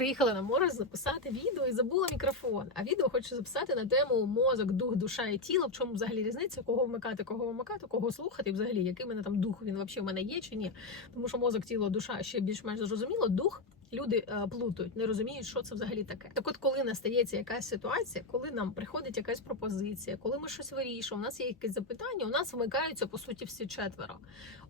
Приїхала на море записати відео і забула мікрофон. А відео хочу записати на тему мозок, дух, душа і тіло. В чому взагалі різниця, кого вмикати, кого вимикати, кого слухати, і взагалі, який мене там дух, він взагалі в мене є чи ні. Тому що мозок, тіло, душа ще більш-менш зрозуміло. Дух люди е, плутають, не розуміють, що це взагалі таке. Так, от, коли настається якась ситуація, коли нам приходить якась пропозиція, коли ми щось вирішуємо, у нас є якесь запитання, у нас вмикаються по суті всі четверо.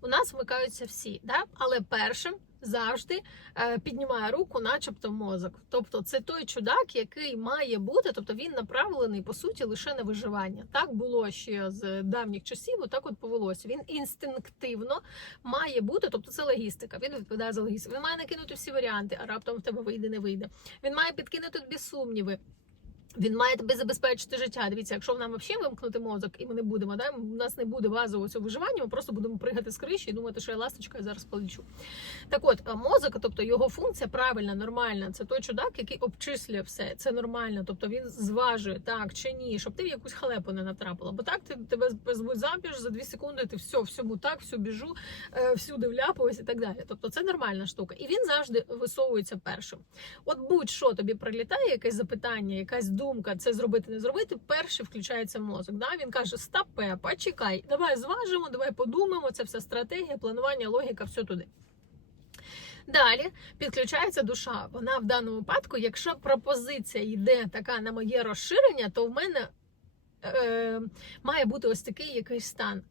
У нас вмикаються всі, да? але першим завжди е, піднімає руку, начебто мозок. Тобто, це той чудак, який має бути, тобто він направлений по суті лише на виживання. Так було ще з давніх часів. Так от повелося. Він інстинктивно має бути, тобто це логістика. Він відповідає за логістику. Він має накинути всі варіанти, а раптом в тебе вийде, не вийде. Він має підкинути тобі сумніви. Він має тобі забезпечити життя. Дивіться, якщо нам взагалі вимкнути мозок, і ми не будемо, да? у нас не буде базового цього виживання, ми просто будемо пригати з криші і думати, що я ласточка, я зараз полечу. Так от, мозок, тобто його функція правильна, нормальна, це той чудак, який обчислює все. Це нормально. Тобто він зважує так чи ні, щоб ти якусь халепу не натрапила. Бо так ти тебе звуть заміж за дві секунди, ти все, всьому так, всю біжу, е, всюди вляпалась і так далі. Тобто це нормальна штука. І він завжди висовується першим. От будь-що тобі прилітає, якесь запитання, якась думка, це зробити, не зробити. Перший включається мозок. Да? Він каже: Стапе, почекай, давай зважимо, давай подумаємо. Це вся стратегія, планування, логіка, все туди. Далі підключається душа. Вона в даному випадку, якщо пропозиція йде така на моє розширення, то в мене е, має бути ось такий якийсь стан.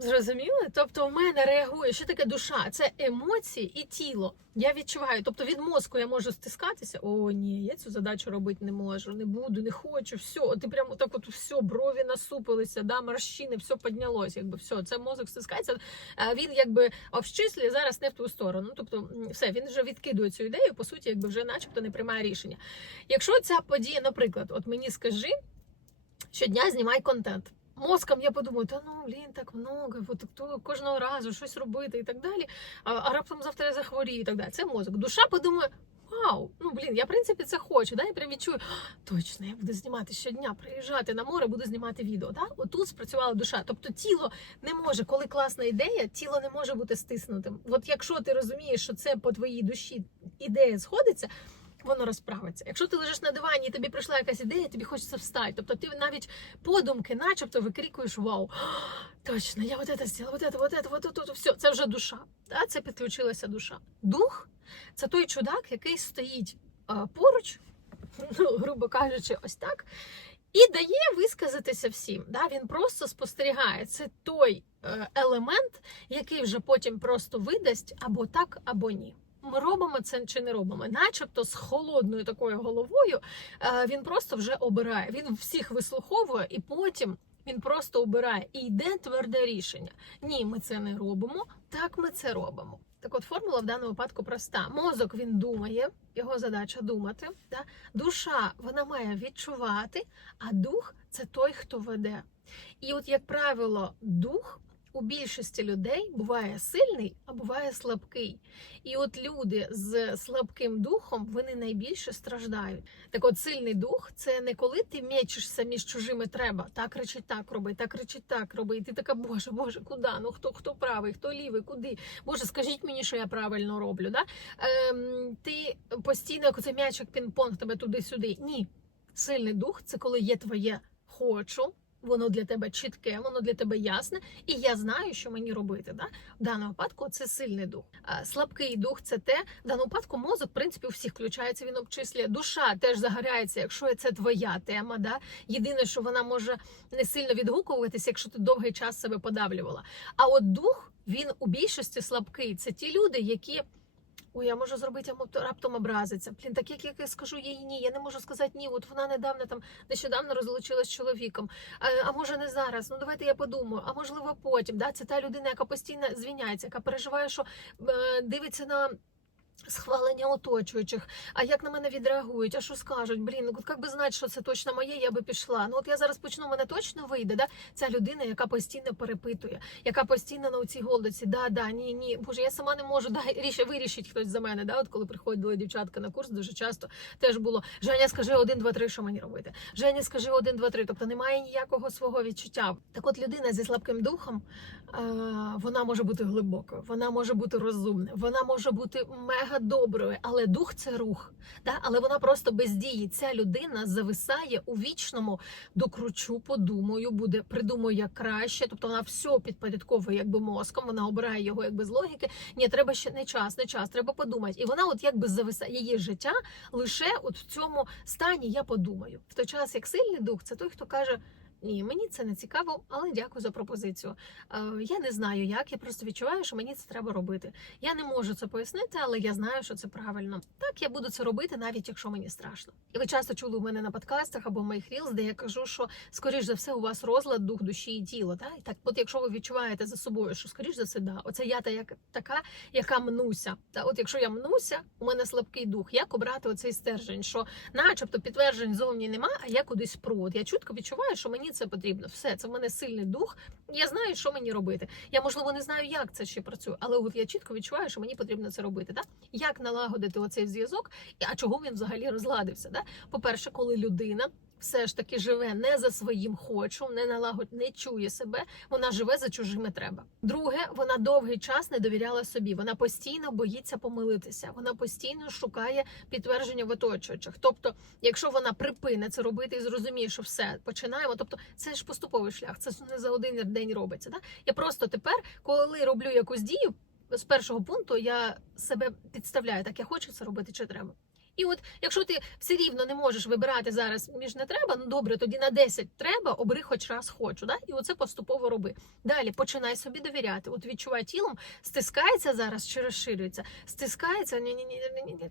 Зрозуміли? Тобто в мене реагує, що таке душа? Це емоції і тіло. Я відчуваю. Тобто від мозку я можу стискатися. О, ні, я цю задачу робити не можу, не буду, не хочу. Все, ти прямо так, от все, брові насупилися, да, морщини, все піднялось. Якби все, це мозок стискається. Він якби обчислює зараз не в ту сторону. Тобто, все, він вже відкидує цю ідею, по суті, якби вже, начебто, не приймає рішення. Якщо ця подія, наприклад, от мені скажи, щодня знімай контент. Мозком я подумаю, та ну блін, так много, от кожного разу щось робити і так далі. А, а раптом завтра я захворію і так далі. Це мозок. Душа подумає, вау, ну блін, я в принципі це хочу. Да? Я прям відчую, точно, я буду знімати щодня, приїжджати на море, буду знімати відео. Да? Отут спрацювала душа. Тобто тіло не може, коли класна ідея, тіло не може бути стиснутим. От якщо ти розумієш, що це по твоїй душі ідея сходиться Воно розправиться. Якщо ти лежиш на дивані і тобі прийшла якась ідея, тобі хочеться встати. Тобто ти навіть подумки, начебто, викрикуєш вау. Точно, я вот это сделала, вот это, вот это, вот это, все. Це вже душа. Да? Це підключилася душа. Дух це той чудак, який стоїть е, поруч, ну, грубо кажучи, ось так, і дає висказатися всім. Да? Він просто спостерігає. Це той е, елемент, який вже потім просто видасть або так, або ні. Ми робимо це чи не робимо, начебто з холодною такою головою е, він просто вже обирає. Він всіх вислуховує і потім він просто обирає і йде тверде рішення. Ні, ми це не робимо. Так ми це робимо. Так от формула в даному випадку проста. Мозок він думає, його задача думати. Да? Душа вона має відчувати, а дух це той, хто веде. І от, як правило, дух у більшості людей буває сильний, а буває слабкий. І от люди з слабким духом вони найбільше страждають. Так от сильний дух це не коли ти мечешся між чужими треба. Так речить так роби, так речить так роби. І ти така, боже, боже, куди? Ну хто хто правий, хто лівий, куди? Боже, скажіть мені, що я правильно роблю. Да? Ем, ти постійно, як м'ячик пінг-понг тебе туди-сюди. Ні. Сильний дух це коли є твоє хочу. Воно для тебе чітке, воно для тебе ясне, і я знаю, що мені робити. Да? В даному випадку це сильний дух. Слабкий дух це те, в даному випадку мозок, в принципі, у всіх включається, він обчислює. Душа теж загоряється, якщо це твоя тема. Да? Єдине, що вона може не сильно відгукуватися, якщо ти довгий час себе подавлювала. А от дух він у більшості слабкий. Це ті люди, які. Ой, я можу зробити, раптом образиться. Блін, так як я скажу їй ні, я не можу сказати ні. От вона недавно там нещодавно розлучилась з чоловіком. А, а може не зараз? Ну давайте я подумаю. А можливо, потім. Да? Це та людина, яка постійно звіняється, яка переживає, що е, дивиться на. Схвалення оточуючих, а як на мене відреагують, а що скажуть? Блін, ну як би знати, що це точно моє, я би пішла. Ну от я зараз почну, мене точно вийде. Да? Ця людина, яка постійно перепитує, яка постійно на цій голодці, да, да, ні, ні, боже, я сама не можу. Да, ріш, вирішить хтось за мене. Да? От коли приходила дівчатка на курс, дуже часто теж було Женя, скажи один, два, три, що мені робити. Женя, скажи один, два, три. Тобто немає ніякого свого відчуття. Так, от людина зі слабким духом, вона може бути глибокою, вона може бути розумною, вона може бути мега доброї, але дух це рух. Да? Але вона просто бездіє. Ця людина зависає у вічному докручу, подумаю, буде придумаю як краще. Тобто вона все підпорядковує якби мозком, вона обирає його якби з логіки. Ні, треба ще не час, не час, треба подумати. І вона, от якби зависає її життя лише от в цьому стані я подумаю. В той час, як сильний дух, це той, хто каже. Ні, мені це не цікаво, але дякую за пропозицію. Е, я не знаю, як я просто відчуваю, що мені це треба робити. Я не можу це пояснити, але я знаю, що це правильно. Так, я буду це робити, навіть якщо мені страшно. І ви часто чули у мене на подкастах або в моїх рілз, де я кажу, що скоріш за все у вас розлад дух, душі і тіло. Так, і так, от якщо ви відчуваєте за собою, що скоріш за все, да, оце я та як така, яка мнуся. Та от якщо я мнуся, у мене слабкий дух. Як обрати оцей стержень? Що, начебто, підтверджень зовні нема, а я кудись пру. От я чутко відчуваю, що мені це потрібно. Все, це в мене сильний дух. Я знаю, що мені робити. Я можливо не знаю, як це ще працює, але от я чітко відчуваю, що мені потрібно це робити. Да? Як налагодити оцей зв'язок, а чого він взагалі розладився? Да? По-перше, коли людина. Все ж таки живе не за своїм хочу, не налагодь, не чує себе. Вона живе за чужими треба. Друге, вона довгий час не довіряла собі. Вона постійно боїться помилитися. Вона постійно шукає підтвердження в оточуючих. Тобто, якщо вона припине це робити і зрозуміє, що все починаємо. Тобто, це ж поступовий шлях. Це не за один день робиться. Да? Я просто тепер, коли роблю якусь дію, з першого пункту я себе підставляю, так я хочу це робити чи треба. І от, якщо ти все рівно не можеш вибирати зараз між не треба, ну добре, тоді на 10 треба, обери хоч раз хочу. Да? І оце поступово роби. Далі починай собі довіряти. От відчувай тілом, стискається зараз чи розширюється, стискається. Ні, ні, ні, ні, ні.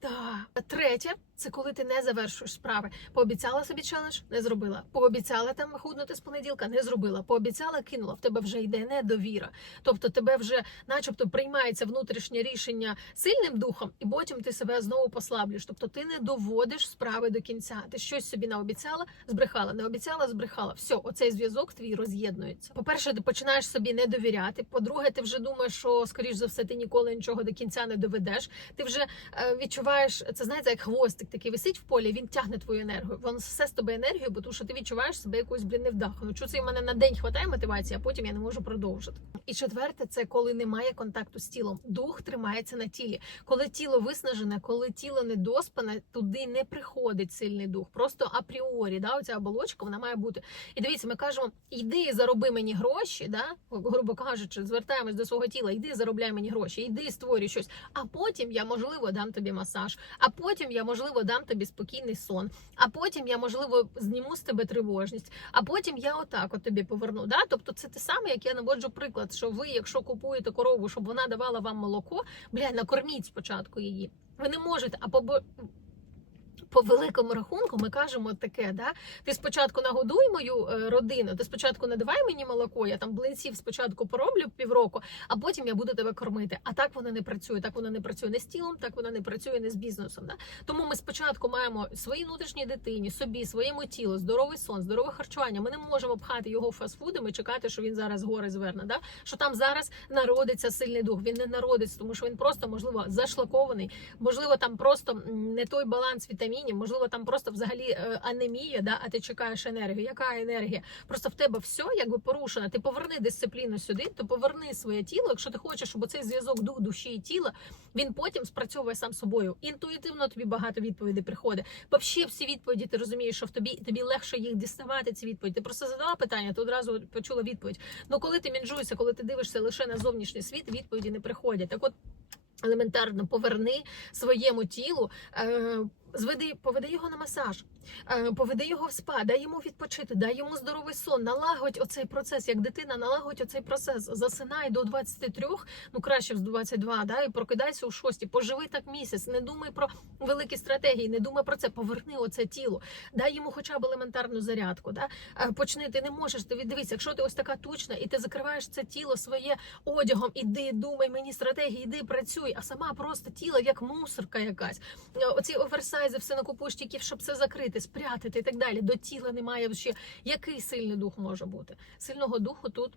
Так. Третє, це коли ти не завершуєш справи. Пообіцяла собі челендж, не зробила. Пообіцяла там худнути з понеділка, не зробила. Пообіцяла, кинула. В тебе вже йде недовіра. Тобто тебе вже, начебто, приймається внутрішнє рішення сильним духом, і потім ти себе знову послаблюєш. Тобто ти не доводиш справи до кінця. Ти щось собі наобіцяла, збрехала, не обіцяла, збрехала. Все, оцей зв'язок твій роз'єднується. По-перше, ти починаєш собі не довіряти. По-друге, ти вже думаєш, що скоріш за все ти ніколи нічого до кінця не доведеш. Ти вже е, відчуваєш це, знаєте, як хвостик такий висить в полі. Він тягне твою енергію. Він все з тебе енергію, бо тому що ти відчуваєш себе якусь блін невдаху. Ну що це в мене на день хватає мотивації, а потім я не можу продовжити. І четверте, це коли немає контакту з тілом. Дух тримається на тілі. Коли тіло виснажене, коли тіло недоспане, туди не приходить сильний дух. Просто апріорі, да, оця оболочка вона має бути. І дивіться, ми кажемо, йди зароби мені гроші, да, грубо кажучи, звертаємось до свого тіла, йди заробляй мені гроші, йди створюй щось. А потім я можливо дам тобі масаж, а потім я можливо дам тобі спокійний сон, а потім я можливо зніму з тебе тривожність, а потім я отак от тобі поверну. Да? Тобто це те саме, як я наводжу приклад, що ви, якщо купуєте корову, щоб вона давала вам молоко, блядь, накорміть спочатку її. Ви не можете, а по великому рахунку ми кажемо таке: да? ти спочатку нагодуй мою е, родину, ти спочатку не давай мені молоко, я там блинців спочатку пороблю півроку, а потім я буду тебе кормити. А так воно не працює. Так воно не працює не з тілом, так воно не працює не з бізнесом. Да? Тому ми спочатку маємо своїй внутрішній дитині, собі, своєму тілу, здоровий сон, здорове харчування. Ми не можемо пхати його фастфудом і чекати, що він зараз гори зверне. Да? Що там зараз народиться сильний дух. Він не народиться, тому що він просто можливо зашлакований, можливо, там просто не той баланс вітамінів. Можливо, там просто взагалі е, анемія, да, а ти чекаєш енергію. Яка енергія? Просто в тебе все якби порушено. Ти поверни дисципліну сюди, то поверни своє тіло. Якщо ти хочеш, щоб цей зв'язок дух душі і тіла він потім спрацьовує сам собою. Інтуїтивно тобі багато відповідей приходить. Взагалі всі відповіді ти розумієш, що в тобі тобі легше їх діставати. Ці відповіді. Ти просто задала питання, ти одразу почула відповідь. Ну коли ти мінжуєшся, коли ти дивишся лише на зовнішній світ, відповіді не приходять. Так от. Елементарно поверни своєму тілу, е, зведи, поведи його на масаж, е, поведи його в спа, дай йому відпочити, дай йому здоровий сон, налагодь оцей процес, як дитина, налагодь оцей процес, засинай до 23, ну краще в 22, да, і прокидайся у 6, поживи так місяць, не думай про великі стратегії, не думай про це, поверни оце тіло, дай йому хоча б елементарну зарядку. Да? Е, Почни, ти не можеш, ти дивись, якщо ти ось така тучна, і ти закриваєш це тіло своє одягом, іди, думай мені стратегії, іди, працюй, а сама просто тіло як мусорка якась. Е, Оці за все накупуєш тільки, щоб це закрити, спрятати і так далі. До тіла немає ще. Який сильний дух може бути? Сильного духу тут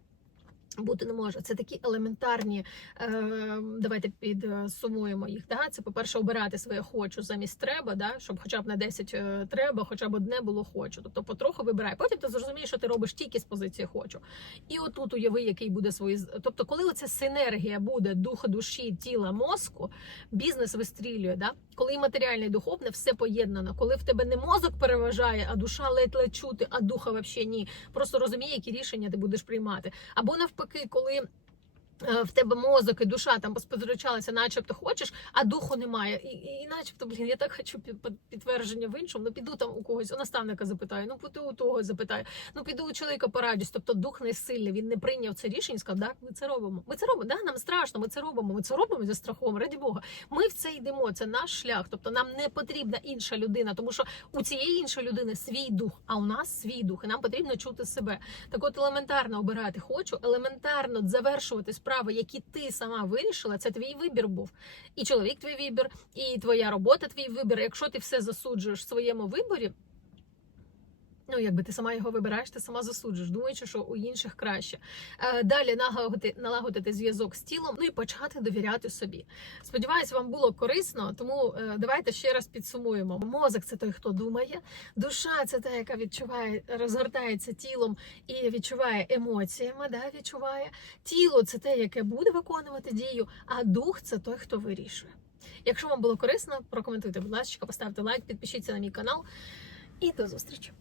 Бути не може. Це такі елементарні. Е, давайте підсумуємо їх. Да? Це, по-перше, обирати своє хочу замість треба, да? щоб хоча б на 10 е, треба, хоча б одне було хочу. Тобто потроху вибирай. Потім ти зрозумієш, що ти робиш тільки з позиції хочу. І отут уяви, який буде свої. Тобто, коли оця синергія буде духа, душі, тіла, мозку, бізнес вистрілює. Да? Коли і матеріальне, і духовне, все поєднано. Коли в тебе не мозок переважає, а душа ледь-ледь чути, а духа взагалі ні. Просто розуміє, які рішення ти будеш приймати. Або навпаки, коли. Е, В тебе мозок і душа там поспозручалися, начебто хочеш, а духу немає. І, і, начебто, блін, я так хочу під, під- підтвердження в іншому. Ну піду там у когось, у наставника запитаю, ну піду у того запитаю, ну піду у чоловіка порадюсь. Тобто дух не сильний, він не прийняв це рішення і сказав, так, ми це робимо. Ми це робимо, да, нам страшно, ми це робимо. Ми це робимо зі страхом, раді Бога. Ми в це йдемо, це наш шлях. Тобто нам не потрібна інша людина, тому що у цієї іншої людини свій дух, а у нас свій дух, і нам потрібно чути себе. Так от елементарно обирати хочу, елементарно завершувати справи, які ти сама вирішила. Це твій вибір був. І чоловік твій вибір, і твоя робота твій вибір. Якщо ти все засуджуєш в своєму виборі. Ну, якби ти сама його вибираєш, ти сама засуджуєш, думаючи, що у інших краще. Е, Далі налагодити, налагодити зв'язок з тілом, ну і почати довіряти собі. Сподіваюсь, вам було корисно, тому е, давайте ще раз підсумуємо. Мозок це той, хто думає, душа це та, яка відчуває, розгортається тілом і відчуває емоціями. Да, відчуває тіло це те, яке буде виконувати дію, а дух це той, хто вирішує. Якщо вам було корисно, прокоментуйте, будь ласка, поставте лайк, підпишіться на мій канал і до зустрічі.